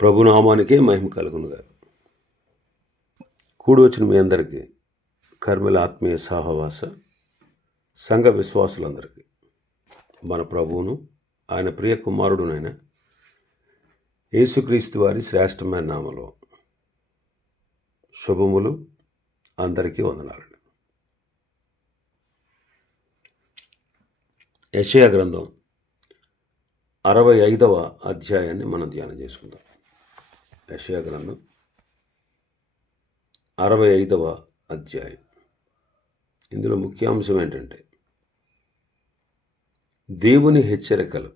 ప్రభునామానికే మహిమ కలుగునుగా కూడి వచ్చిన మీ అందరికీ కర్మల ఆత్మీయ సహవాస సంఘ విశ్వాసులందరికీ. మన ప్రభువును ఆయన ప్రియ కుమారుడునైన యేసుక్రీస్తు వారి శ్రేష్టమైన నామలో శుభములు అందరికీ వందనాలు యషయా గ్రంథం అరవై ఐదవ అధ్యాయాన్ని మనం ధ్యానం చేసుకుందాం. యషయా గ్రంథం అరవై ఐదవ అధ్యాయం. ఇందులో ముఖ్యాంశం ఏంటంటే దేవుని హెచ్చరికలు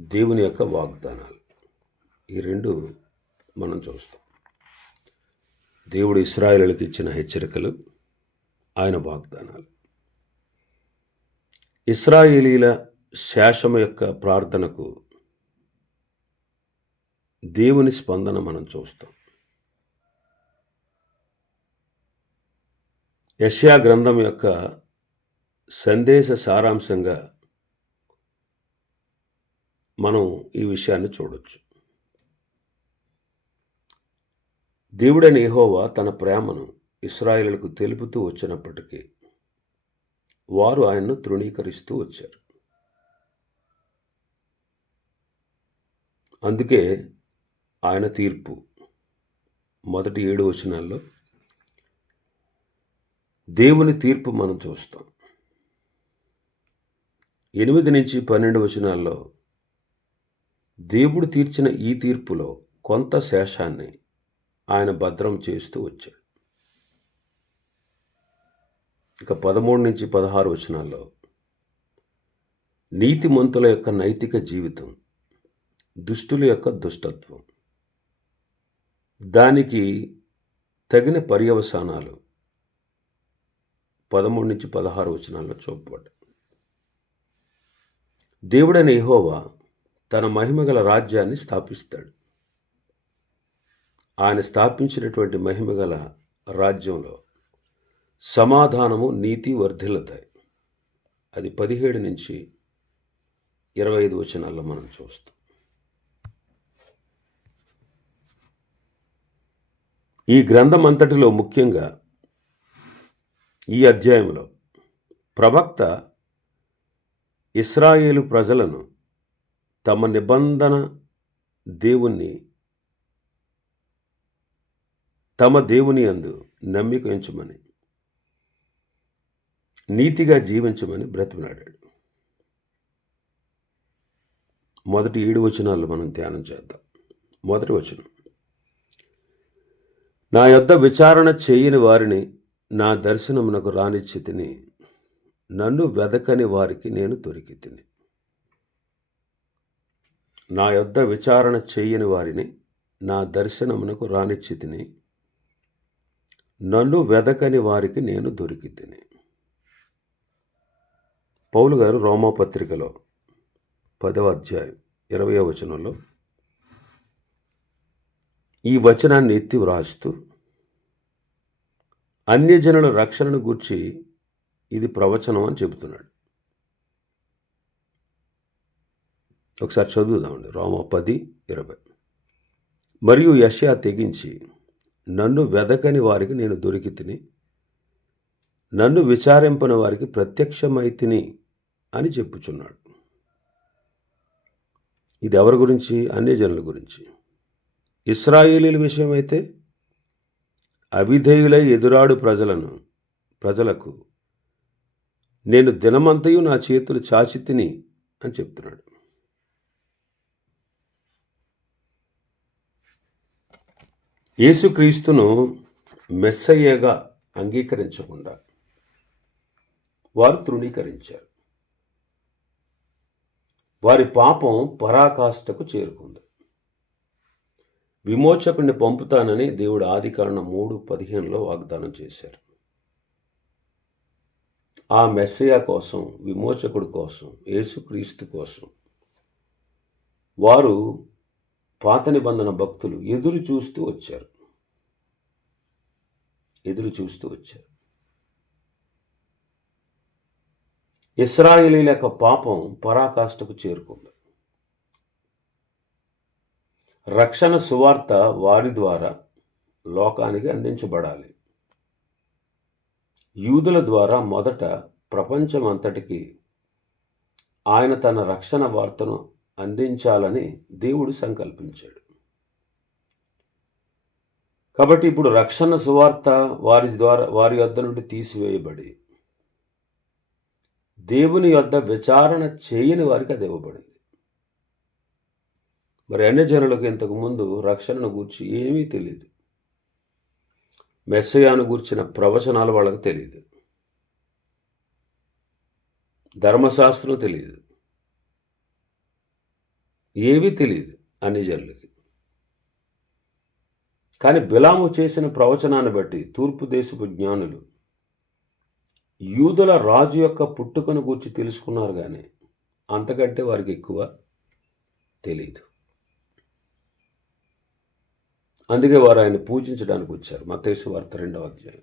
దేవుని యొక్క వాగ్దానాలు. ఈ రెండు మనం చూస్తాం. దేవుడు ఇస్రాయేలులకు ఇచ్చిన హెచ్చరికలు ఆయన వాగ్దానాలు. ఇస్రాయేలీల శేషము యొక్క ప్రార్థనకు దేవుని స్పందన మనం చూస్తాం. యష్యా గ్రంథం యొక్క సందేశ సారాంశంగా మనం ఈ విషయాన్ని చూడొచ్చు. దేవుడని యెహోవా తన ప్రేమను ఇస్రాయిలకు తెలుపుతూ వచ్చినప్పటికీ వారు ఆయన్ను తృణీకరిస్తూ వచ్చారు. అందుకే ఆయన తీర్పు. మొదటి ఏడు వచనాల్లో దేవుని తీర్పు మనం చూస్తాం. ఎనిమిది నుంచి పన్నెండు వచనాల్లో దేవుడు తీర్చిన ఈ తీర్పులో కొంత శేషాన్ని ఆయన భద్రం చేస్తూ వచ్చాడు. ఇక పదమూడు నుంచి పదహారు వచనాల్లో నీతిమంతుల యొక్క నైతిక జీవితం దుష్టుల యొక్క దుష్టత్వం దానికి తగిన పర్యవసానాలు. పదమూడు నుంచి పదహారు వచనాల్లో చూపబడ్డాయి. దేవుడైన యెహోవా తన మహిమగల రాజ్యాన్ని స్థాపిస్తాడు. ఆయన స్థాపించినటువంటి మహిమగల రాజ్యంలో సమాధానము నీతి వర్ధిల్లుతాయి. అది పదిహేడు నుంచి ఇరవై ఐదు వచనాల్లో మనం చూస్తాం. ఈ గ్రంథం అంతటిలో ముఖ్యంగా ఈ అధ్యాయంలో ప్రవక్త ఇస్రాయేలు ప్రజలను తమ నిబంధన దేవుణ్ణి తమ దేవుని అందు నమ్మిక ఉంచమని నీతిగా జీవించమని బ్రతిమలాడాడు. మొదటి ఏడు వచనాలు మనం ధ్యానం చేద్దాం. మొదటి వచనం. నా యొద్ద విచారణ చేయని వారిని నా దర్శనమునకు రానిచ్చి తిని నన్ను వెదకని వారికి నేను దొరికి తిని. నా యొద్ద విచారణ చేయని వారిని నా దర్శనమునకు రానిచ్చి తిని నన్ను వెదకని వారికి నేను దొరికి తిని. పౌలు గారు రోమాపత్రికలో పదవ అధ్యాయం ఇరవై వచనంలో ఈ వచనాన్ని ఎత్తి వ్రాస్తూ అన్యజనుల రక్షణను గూర్చి ఇది ప్రవచనం అని చెబుతున్నాడు. ఒకసారి చదువుదామండి. రోమ పది ఇరవై. మరియు యష్యా తెగించి నన్ను వెదకని వారికి నేను దొరికి తిని నన్ను విచారింపని వారికి ప్రత్యక్షమై తిని అని చెప్పుచున్నాడు. ఇది ఎవరి గురించి? అన్యజనుల గురించి. ఇస్రాయేలీల విషయమైతే అవిధేయులై ఎదురాడు ప్రజలను ప్రజలకు. నేను దినమంతయు నా చేతులు చాచి తిని అని చెప్తున్నాడు. యేసుక్రీస్తును మెస్సయ్యగా అంగీకరించకుండా వారు తృణీకరించారు. వారి పాపం పరాకాష్ఠకు చేరుకుంది. విమోచకుడిని పంపుతానని దేవుడు ఆదికారణం మూడు పదిహేనులో వాగ్దానం చేశారు. ఆ మెస్సయ కోసం విమోచకుడి కోసం యేసుక్రీస్తు కోసం వారు పాత నిబంధన భక్తులు ఎదురు చూస్తూ వచ్చారు. ఎదురు చూస్తూ వచ్చారు. ఇస్రాయేలీల యొక్క పాపం పరాకాష్ఠకు చేరుకుంది. రక్షణ సువార్త వారి ద్వారా లోకానికి అందించబడాలి. యూదుల ద్వారా మొదట ప్రపంచమంతటికి ఆయన తన రక్షణ వార్తను అందించాలని దేవుడు సంకల్పించాడు. కాబట్టి ఇప్పుడు రక్షణ సువార్త వారి ద్వారా వారి యొద్ద నుండి తీసివేయబడి దేవుని యొద్ద విచారణ చేయని వారికి అది ఇవ్వబడింది. మరి అన్యజనులకు జనులకు ఇంతకు ముందు రక్షణను గూర్చి ఏమీ తెలియదు మెస్సయాను గూర్చిన ప్రవచనాలు వాళ్ళకి తెలియదు ధర్మశాస్త్రం తెలియదు ఏవీ తెలియదు అన్ని జనులకి కానీ బిలాము చేసిన ప్రవచనాన్ని బట్టి తూర్పు దేశపు జ్ఞానులు యూదుల రాజు యొక్క పుట్టుకను గూర్చి తెలుసుకున్నారు కానీ అంతకంటే వారికి ఎక్కువ తెలియదు అందుకే వారు ఆయన పూజించడానికి వచ్చారు. మతేసు వార్త రెండవ అధ్యాయం.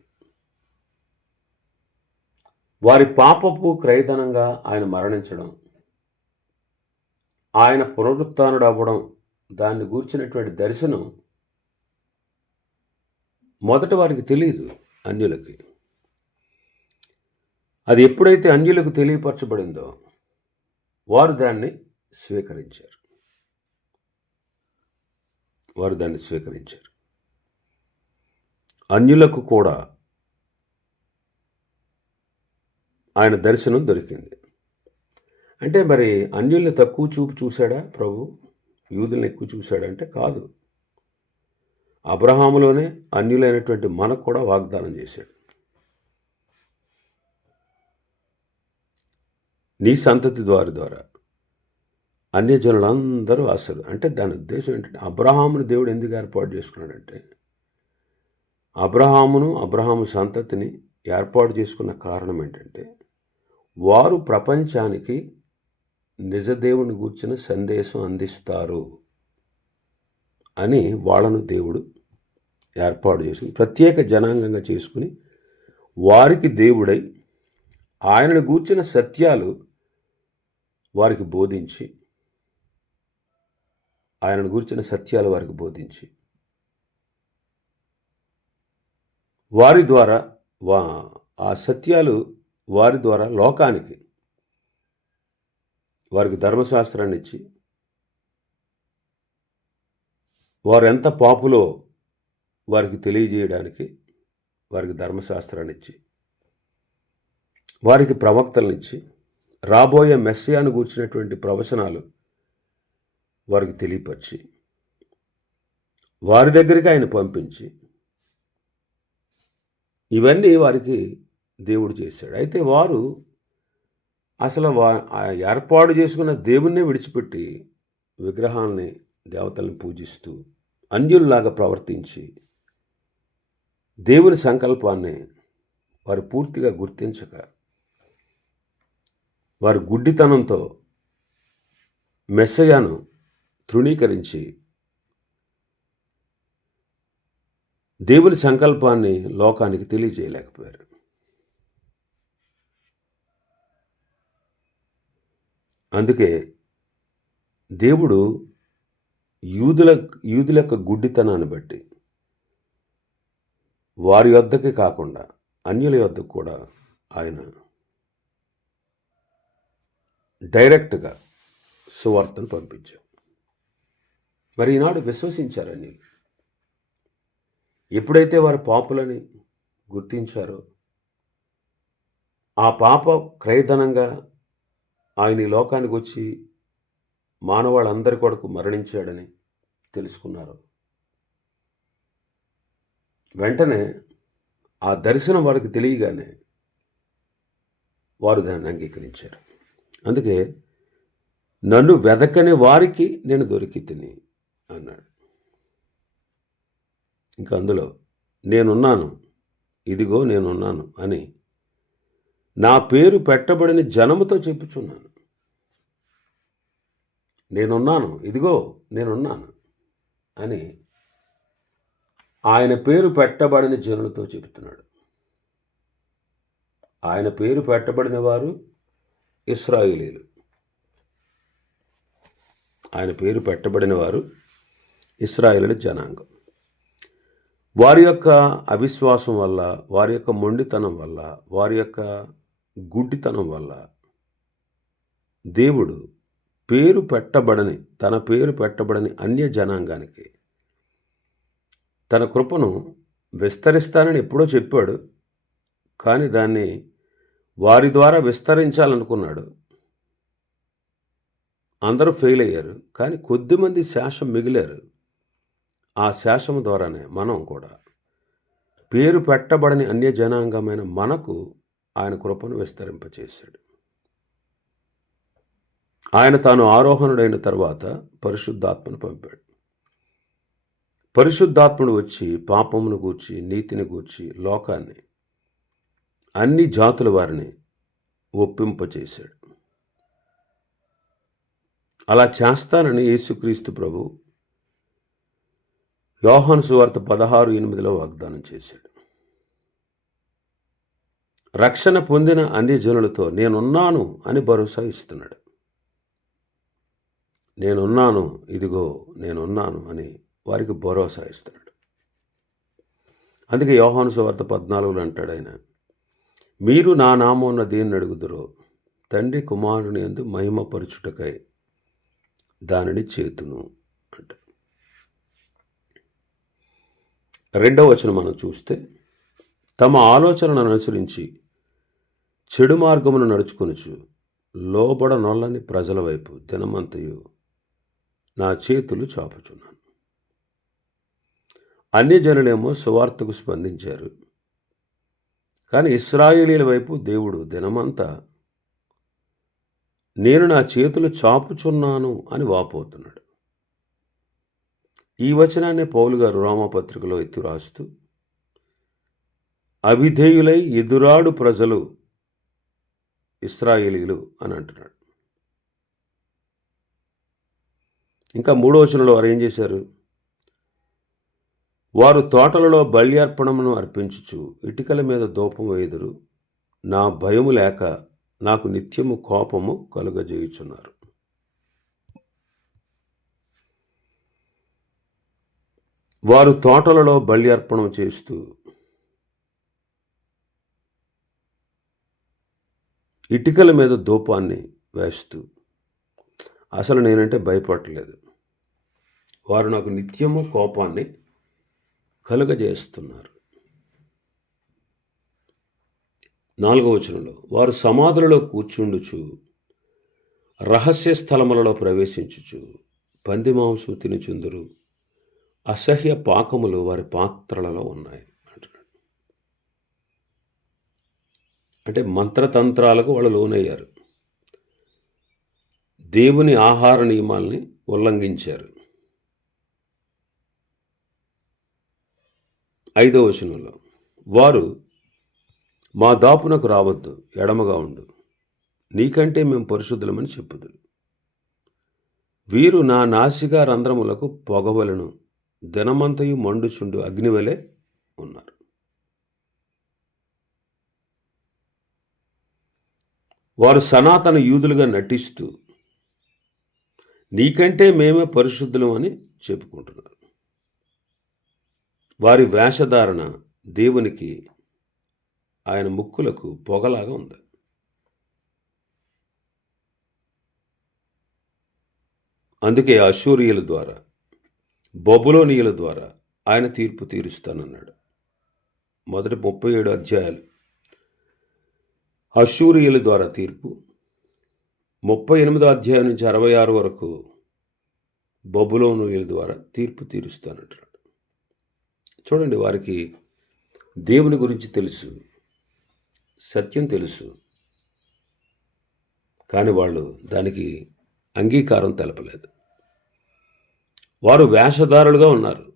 వారి పాపపు క్రయధనంగా ఆయన మరణించడం ఆయన పునరుత్నుడు అవ్వడం దాన్ని గూర్చినటువంటి దర్శనం మొదట వారికి తెలియదు అన్యులకి. అది ఎప్పుడైతే అన్యులకు తెలియపరచబడిందో వారు దాన్ని స్వీకరించారు. వారు దాన్ని స్వీకరించారు. అన్యులకు కూడా ఆయన దర్శనం దొరికింది. అంటే మరి అన్యుల్ని తక్కువ చూపు చూశాడా ప్రభు? యూదుల్ని ఎక్కువ చూశాడా అంటే కాదు. అబ్రహాములోనే అన్యులైనటువంటి మనకు కూడా వాగ్దానం చేశాడు. నీ సంతతి ద్వారి ద్వారా అన్యజనులందరూ అసలు అంటే దాని ఉద్దేశం ఏంటంటే అబ్రహామును దేవుడు ఎందుకు ఏర్పాటు చేసుకున్నాడంటే అబ్రహామును అబ్రహాము సంతతిని ఏర్పాటు చేసుకున్న కారణం ఏంటంటే వారు ప్రపంచానికి నిజదేవుని గూర్చిన సందేశం అందిస్తారు అని వాళ్ళను దేవుడు ఏర్పాటు చేసుకుని ప్రత్యేక జనాంగంగా చేసుకుని వారికి దేవుడై ఆయనను గూర్చిన సత్యాలు వారికి బోధించి ఆయనను గురించిన సత్యాలు వారికి బోధించి. వారి ద్వారా వా ఆ సత్యాలు వారి ద్వారా లోకానికి వారికి ధర్మశాస్త్రాన్ని ఇచ్చి వారు ఎంత పాపులో వారికి తెలియజేయడానికి వారికి ధర్మశాస్త్రాన్ని ఇచ్చి వారికి ప్రవక్తలను ఇచ్చి రాబోయే మెస్సియాను గూర్చినటువంటి ప్రవచనాలు వారికి తెలియపరిచి వారి దగ్గరికి ఆయన పంపించి ఇవన్నీ వారికి దేవుడు చేశాడు. అయితే వారు అసలు వా ఏర్పాటు చేసుకున్న దేవుణ్ణే విడిచిపెట్టి విగ్రహాలని దేవతల్ని పూజిస్తూ అన్యుల్లాగా ప్రవర్తించి దేవుని సంకల్పాన్ని వారు పూర్తిగా గుర్తించక వారి గుడ్డితనంతో మెస్సయాను తృణీకరించి దేవుని సంకల్పాన్ని లోకానికి తెలియజేయలేకపోయారు. అందుకే దేవుడు యూదుల యూదుల యొక్క గుడ్డితనాన్ని బట్టి వారి వద్దకి కాకుండా అన్యుల వద్దకు కూడా ఆయన డైరెక్ట్గా సువార్తను పంపించారు మరి ఈనాడు విశ్వసించారని ఎప్పుడైతే వారు పాపులని గుర్తించారో ఆ పాప క్రయధనంగా ఆయన ఈ లోకానికి వచ్చి మానవాళ్ళందరి కొరకు మరణించాడని తెలుసుకున్నారు. వెంటనే ఆ దర్శనం వారికి తెలియగానే వారు దాన్ని అంగీకరించారు. అందుకే నన్ను వెదకని వారికి నేను దొరికి తిని అన్నాడు. ఇంకా అందులో నేనున్నాను ఇదిగో నేనున్నాను అని నా పేరు పెట్టబడిన జనముతో చెప్పుచున్నాను. నేనున్నాను ఇదిగో నేనున్నాను అని ఆయన పేరు పెట్టబడిన జనులతో చెబుతున్నాడు. ఆయన పేరు పెట్టబడిన వారు ఇస్రాయిలీలు. ఆయన పేరు పెట్టబడిన వారు ఇస్రాయేలు జనాంగం. వారి యొక్క అవిశ్వాసం వల్ల వారి యొక్క మొండితనం వల్ల వారి యొక్క గుడ్డితనం వల్ల దేవుడు పేరు పెట్టబడని తన పేరు పెట్టబడని అన్య జనాంగానికి తన కృపను విస్తరిస్తానని ఎప్పుడో చెప్పాడు. కానీ దాన్ని వారి ద్వారా విస్తరించాలనుకున్నాడు. అందరూ ఫెయిల్ అయ్యారు. కానీ కొద్దిమంది శేషం మిగిలారు. ఆ శాసము ద్వారానే మనం కూడా పేరు పెట్టబడని అన్య జనాంగమైన మనకు ఆయన కృపను విస్తరింపచేశాడు. ఆయన తాను ఆరోహణుడైన తర్వాత పరిశుద్ధాత్మను పంపాడు. పరిశుద్ధాత్ముడు వచ్చి పాపమును గూర్చి నీతిని గూర్చి లోకాన్ని అన్ని జాతుల వారిని ఒప్పింపచేశాడు. అలా చేస్తానని యేసుక్రీస్తు ప్రభు యోహాను సువార్త పదహారు ఎనిమిదిలో వాగ్దానం చేశాడు. రక్షణ పొందిన అన్ని జనులతో నేనున్నాను అని భరోసా ఇస్తున్నాడు. నేనున్నాను ఇదిగో నేనున్నాను అని వారికి భరోసా ఇస్తున్నాడు. అందుకే యోహాను సువార్త పద్నాలుగులో అంటాడు ఆయన మీరు నా నామం దేన్ని అడుగుదరో తండ్రి కుమారుని ఎందు మహిమపరచుటకై దానిని చేతును అంట రెండవ వచనం మనం చూస్తే తమ ఆలోచనలను అనుసరించి చెడు మార్గమును నడుచుకొనుచు లోబడ నొల్లని ప్రజల వైపు దినమంతయు నా చేతులు చాపుచున్నాను. అన్ని జనులేమో సువార్తకు స్పందించారు. కానీ ఇస్రాయేలీల వైపు దేవుడు దినమంతా నేను నా చేతులు చాపుచున్నాను అని వాపోతున్నాడు. ఈ వచనాన్ని పౌలు గారు రోమపత్రికలో ఎత్తి రాస్తూ అవిధేయులై ఎదురాడు ప్రజలు ఇస్రాయేలీలు అని అంటున్నాడు. ఇంకా మూడో వచనంలో వారు ఏం చేశారు? వారు తోటలలో బల్యార్పణమును అర్పించుచు ఇటుకల మీద దూపం వేదురు నా భయము లేక నాకు నిత్యము కోపము కలుగజేయుచున్నారు. వారు తోటలలో బలి అర్పణం చేస్తూ ఇటుకల మీద ధూపాన్ని వేస్తూ. అసలు నేనంటే భయపడలేదు వారు నాకు నిత్యము కోపాన్ని కలుగజేస్తున్నారు. నాలుగవ వచనంలో వారు సమాధులలో కూర్చుండుచు రహస్య స్థలములలో ప్రవేశించుచు పంది మాంసం తినుచుందురు. అసహ్య పాకములు వారి పాత్రలలో ఉన్నాయి అంటున్నాడు. అంటే మంత్రతంత్రాలకు వాళ్ళు లోనయ్యారు. దేవుని ఆహార నియమాల్ని ఉల్లంఘించారు. ఐదవ వచనంలో వారు మా దాపునకు రావద్దు ఎడమగా ఉండు. నీకంటే మేము పరిశుద్ధులమని చెప్పుదు వీరు నా నాసిగా రంధ్రములకు పొగవలను. దినమంతయు మండుచుండు అగ్నివలే ఉన్నారు. వారు సనాతన యూదులుగా నటిస్తూ నీకంటే మేమే పరిశుద్ధులం అని చెప్పుకుంటున్నారు. వారి వేషధారణ దేవునికి ఆయన ముక్కులకు పొగలాగా ఉంది. అందుకే అశూరియుల ద్వారా బొబులోనియుల ద్వారా ఆయన తీర్పు తీరుస్తానన్నాడు. మొదటి ముప్పై ఏడు అధ్యాయాలు. అశూరియుల ద్వారా తీర్పు. ముప్పై ఎనిమిదో అధ్యాయం నుంచి అరవై ఆరు వరకు బొబులోనియుల ద్వారా తీర్పు తీరుస్తానంటున్నాడు. చూడండి వారికి దేవుని గురించి తెలుసు సత్యం తెలుసు. కానీ వాళ్ళు దానికి అంగీకారం తెలపలేదు. వారు వేషధారులుగా ఉన్నారు.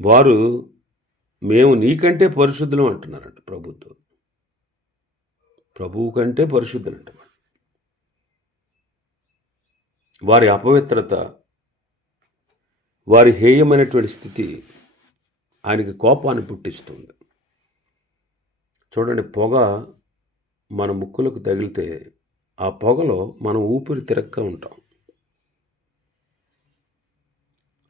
వారు మేము నీకంటే పరిశుద్ధులం అంటున్నారంట ప్రభుత్వం ప్రభువు కంటే పరిశుద్ధులంట వారి అపవిత్రత వారి హేయమైనటువంటి స్థితి ఆయనకి కోపాన్ని పుట్టిస్తుంది. చూడండి పొగ మన ముక్కులకు తగిలితే ఆ పొగలో మనం ఊపిరి తిరక్క ఉంటాం.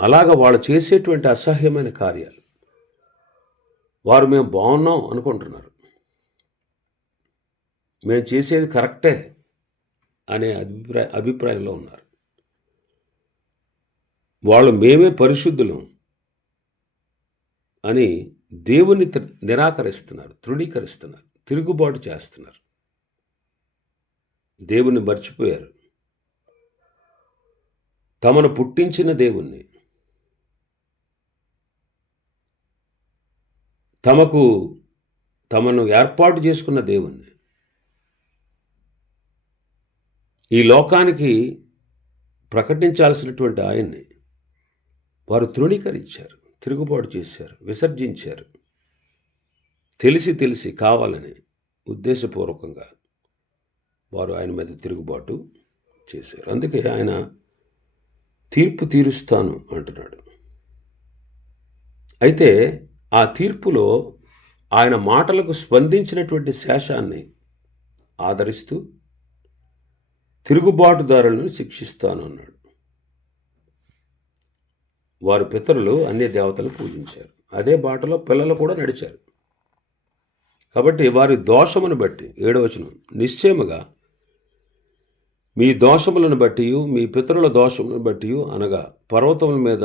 అలాగ వాళ్ళు చేసేటువంటి అసహ్యమైన కార్యాలు. వారు మేము బాగున్నాం అనుకుంటున్నారు. మేము చేసేది కరెక్టే అనే అభిప్రాయ అభిప్రాయంలో ఉన్నారు. వాళ్ళు మేమే పరిశుద్ధులం అని దేవుని నిరాకరిస్తున్నారు తృణీకరిస్తున్నారు తిరుగుబాటు చేస్తున్నారు. దేవుణ్ణి మర్చిపోయారు. తమను పుట్టించిన దేవుణ్ణి తమకు తమను ఏర్పాటు చేసుకున్న దేవుణ్ణి. ఈ లోకానికి ప్రకటించాల్సినటువంటి ఆయన్ని వారు తృణీకరించారు తిరుగుబాటు చేశారు విసర్జించారు. తెలిసి తెలిసి కావాలని ఉద్దేశపూర్వకంగా వారు ఆయన మీద తిరుగుబాటు చేశారు. అందుకే ఆయన తీర్పు తీరుస్తాను అంటున్నాడు. అయితే ఆ తీర్పులో ఆయన మాటలకు స్పందించినటువంటి శేషాన్ని ఆదరిస్తూ తిరుగుబాటుదారులను శిక్షిస్తాను అన్నాడు. వారి పితరులు అన్ని దేవతలు పూజించారు. అదే బాటలో పిల్లలు కూడా నడిచారు. కాబట్టి వారి దోషమును బట్టి ఏడవచనం నిశ్చయముగా మీ దోషములను బట్టి మీ పితరుల దోషములను బట్టి అనగా పర్వతముల మీద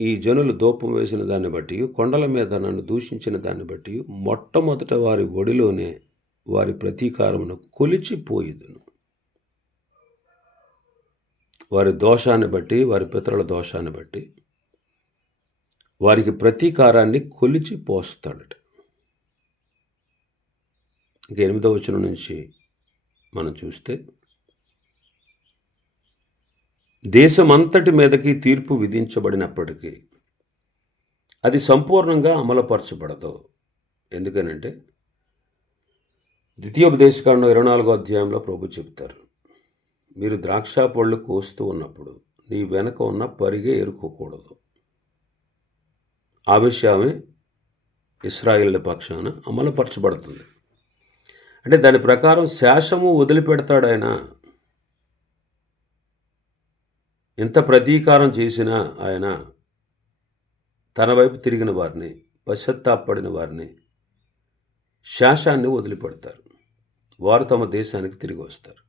ఈ జనులు దూపం వేసిన దాన్ని బట్టి కొండల మీద నన్ను దూషించిన దాన్ని బట్టి మొట్టమొదట వారి ఒడిలోనే వారి ప్రతీకారమును కొలిచిపోయేదును. వారి దోషాన్ని బట్టి వారి పితరుల దోషాన్ని బట్టి వారికి ప్రతీకారాన్ని కొలిచి పోస్తాడట ఎనిమిదవ వచనం నుంచి మనం చూస్తే దేశమంతటి మీదకి తీర్పు విధించబడినప్పటికీ అది సంపూర్ణంగా అమలుపరచబడదు. ఎందుకనంటే ద్వితీయోపదేశకాండం ఇరవై నాలుగో అధ్యాయంలో ప్రభు చెప్తారు మీరు ద్రాక్ష పళ్ళు కోస్తూ ఉన్నప్పుడు నీ వెనక ఉన్న పరిగే ఎరుకోకూడదు ఆ విషయమే ఇస్రాయిల్ పక్షాన అమలుపరచబడుతుంది. అంటే దాని ప్రకారం శాసము వదిలిపెడతాడైనా ఆయన ఎంత ప్రతీకారం చేసినా ఆయన తన వైపు తిరిగిన వారిని పశ్చత్తాపడిన వారిని శాశాన్ని వదిలిపెడతారు. వారు తమ దేశానికి తిరిగి వస్తారు.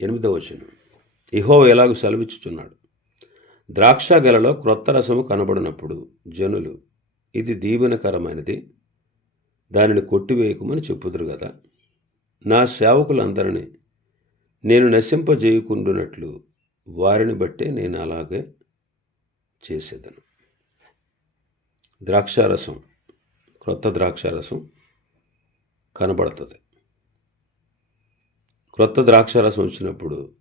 ఎనిమిదవ వచనం. ఇహో ఎలాగూ సెలవిచ్చుచున్నాడు? ద్రాక్ష గెలలో క్రొత్త రసము కనబడినప్పుడు జనులు ఇది దీవెనకరమైనది దానిని కొట్టివేయకమని చెప్పుదురు కదా నా సేవకులందరినీ నేను నశింపజేయకుండునట్లు వారిని బట్టే నేను అలాగే చేసేదను. ద్రాక్షారసం క్రొత్త ద్రాక్షారసం కనబడుతుంది. క్రొత్త ద్రాక్షారసం వచ్చినప్పుడు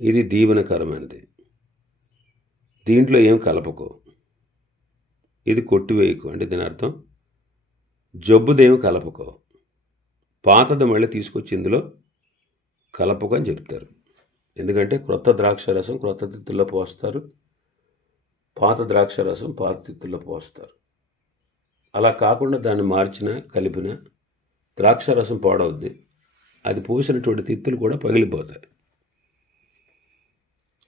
ఇది దీవెనకరమైనది. దీంట్లో ఏం కలపకో? ఇది కొట్టివేయకు అంటే దీని అర్థం జబ్బుదేమి కలపకో? పాతది మళ్ళీ తీసుకొచ్చి ఇందులో కలపకు అని చెప్తారు. ఎందుకంటే క్రొత్త ద్రాక్ష రసం క్రొత్త తిత్తుల్లో పోస్తారు. పాత ద్రాక్ష రసం పాత తిత్తుల్లో పోస్తారు. అలా కాకుండా దాన్ని మార్చిన కలిపిన ద్రాక్ష రసం పాడవుద్ది. అది పోసినటువంటి తిత్తులు కూడా పగిలిపోతాయి.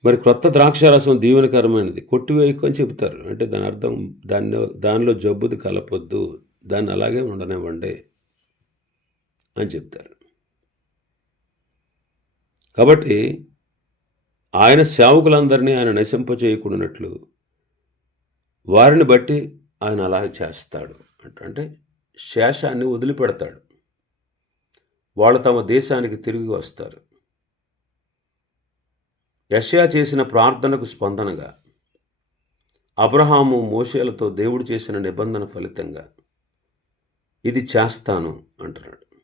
మరి క్రొత్త ద్రాక్ష రసం దీవెనకరమైనది. కొట్టివేయకు అని చెబుతారు. అంటే దాని అర్థం దాన్ని దానిలో జబ్బుది కలపొద్దు. దాన్ని అలాగే ఉండనివ్వండి అని చెప్తారు. కాబట్టి ఆయన సేవకులందరినీ ఆయన నశింపచేయకుండానట్లు వారిని బట్టి ఆయన అలా చేస్తాడు. అంటే శేషాన్ని వదిలిపెడతాడు. వాళ్ళు తమ దేశానికి తిరిగి వస్తారు. యషయా చేసిన ప్రార్థనకు స్పందనగా అబ్రహాము మోషేలతో దేవుడు చేసిన నిబంధన ఫలితంగా ఇది చేస్తాను అంటున్నాడు.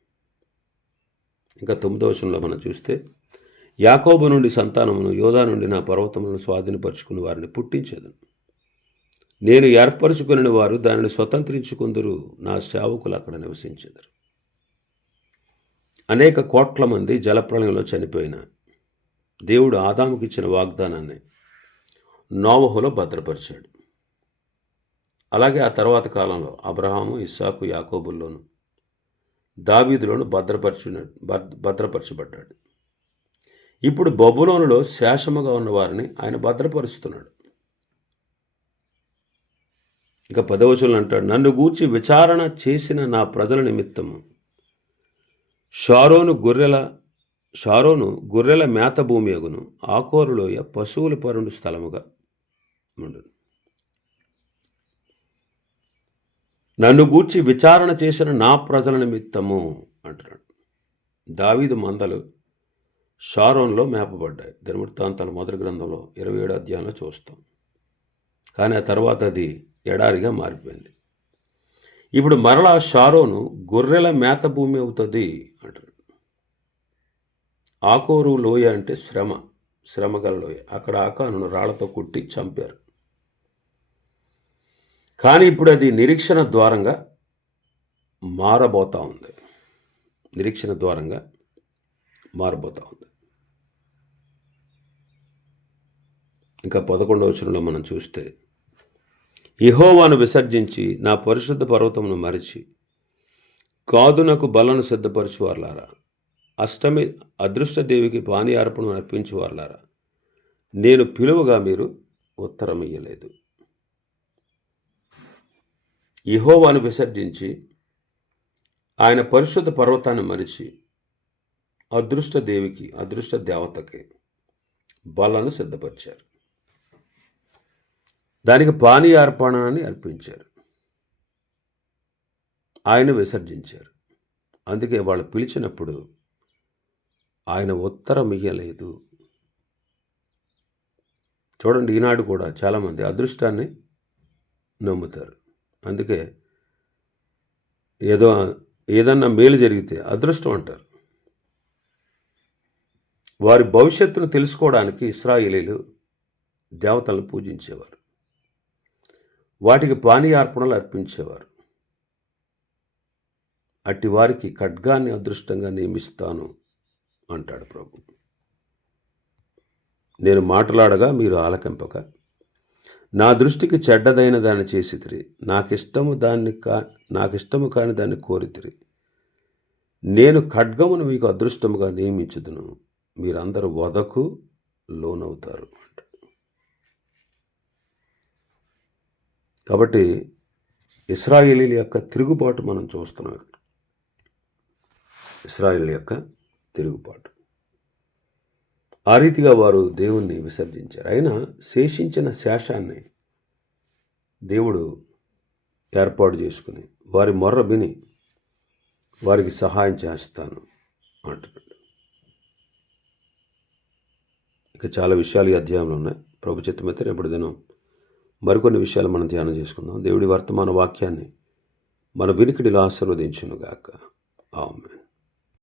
ఇంకా తొమ్మిదవ వచనంలో మనం చూస్తే యాకోబు నుండి సంతానమును యోధా నుండి నా పర్వతములను స్వాధీనపరుచుకుని వారిని పుట్టించేదను. నేను ఏర్పరచుకుని వారు దానిని స్వతంత్రించుకుందరు నా సేవకులు అక్కడ నివసించెదరు. అనేక కోట్ల మంది జలప్రళయంలో చనిపోయిన దేవుడు ఆదాముకి ఇచ్చిన వాగ్దానాన్ని నోవహులో భద్రపరిచాడు. అలాగే ఆ తర్వాత కాలంలో అబ్రహాము ఇస్సాకు యాకోబుల్లోను దావీదులోను భద్రపరచున భద్రపరచబడ్డాడు. ఇప్పుడు బొబులోనులో శేషముగా ఉన్న వారిని ఆయన భద్రపరుస్తున్నాడు. ఇక పదవచనం అంటాడు నన్ను గూర్చి విచారణ చేసిన నా ప్రజల నిమిత్తము. షారోను గొర్రెల షారోను గొర్రెల మేత భూమి అగును ఆకోరులోయ పశువుల పరుండు స్థలముగా ఉండును. నన్ను గూర్చి విచారణ చేసిన నా ప్రజల నిమిత్తము అంటున్నాడు. దావీదు మందలు షారోన్లో మేపబడ్డాయి ధర్మవృత్తాంతాల మొదటి గ్రంథంలో ఇరవై ఏడు అధ్యాయంలో చూస్తాం. కానీ ఆ తర్వాత అది ఎడారిగా మారిపోయింది. ఇప్పుడు మరలా షారోను గొర్రెల మేత భూమి అవుతుంది అంటారు. ఆకోరు లోయ అంటే శ్రమ శ్రమగల లోయ. అక్కడ ఆకాను రాళ్ళతో కుట్టి చంపారు. కానీ ఇప్పుడు అది నిరీక్షణ ద్వారంగా మారబోతా ఉంది. నిరీక్షణ ద్వారంగా మారబోతా ఉంది. ఇంకా పదకొండవ వచనంలో మనం చూస్తే ఇహోవాను విసర్జించి నా పరిశుద్ధ పర్వతమును మరిచి కాదునకు బలను సిద్ధపరచువార్లారా. అష్టమి అదృష్టదేవికి పాని అర్పణను అర్పించువార్లారా. నేను పిలువగా మీరు ఉత్తరం ఇయ్యలేదు ఇహోవాను విసర్జించి ఆయన పరిశుద్ధ పర్వతాన్ని మరిచి అదృష్ట దేవికి అదృష్ట దేవతకి బలను సిద్ధపరిచారు. దానికి పానీ అర్పించారు. ఆయన విసర్జించారు. అందుకే వాళ్ళు పిలిచినప్పుడు ఆయన ఉత్తరం ఇయ్యలేదు. చూడండి ఈనాడు కూడా చాలామంది అదృష్టాన్ని నమ్ముతారు. అందుకే ఏదో ఏదన్నా మేలు జరిగితే అదృష్టం అంటారు. వారి భవిష్యత్తును తెలుసుకోవడానికి ఇస్రాయిలీలు దేవతలను పూజించేవారు. వాటికి పానీయార్పణలు అర్పించేవారు. అట్టి వారికి ఖడ్గాన్ని అదృష్టంగా నియమిస్తాను అంటాడు ప్రభు. నేను మాట్లాడగా మీరు ఆలకింపక నా దృష్టికి చెడ్డదైన దాన్ని చేసితిరి నాకిష్టము దాన్ని కా నాకిష్టము కాని దాన్ని కోరితిరి నేను ఖడ్గమును మీకు అదృష్టముగా నియమించుదును మీరందరూ వదకు లోనవుతారు అంట కాబట్టి ఇస్రాయేలీల యొక్క తిరుగుబాటు మనం చూస్తున్నాం ఇస్రాయేల్ యొక్క తిరుగుబాటు. ఆ రీతిగా వారు దేవుణ్ణి విసర్జించారు. అయినా శేషించిన శేషాన్ని దేవుడు ఏర్పాటు చేసుకుని వారి మొర్ర విని వారికి సహాయం చేస్తాను అంటున్నాడు. ఇంకా చాలా విషయాలు ఈ అధ్యాయంలో ఉన్నాయి. ప్రభు చిత్తమైతే రేపటి దినం మరికొన్ని విషయాలు మనం ధ్యానం చేసుకుందాం. దేవుడి వర్తమాన వాక్యాన్ని మన వినికిడిలో ఆశీర్వదించునుగాక. ఆమెన్.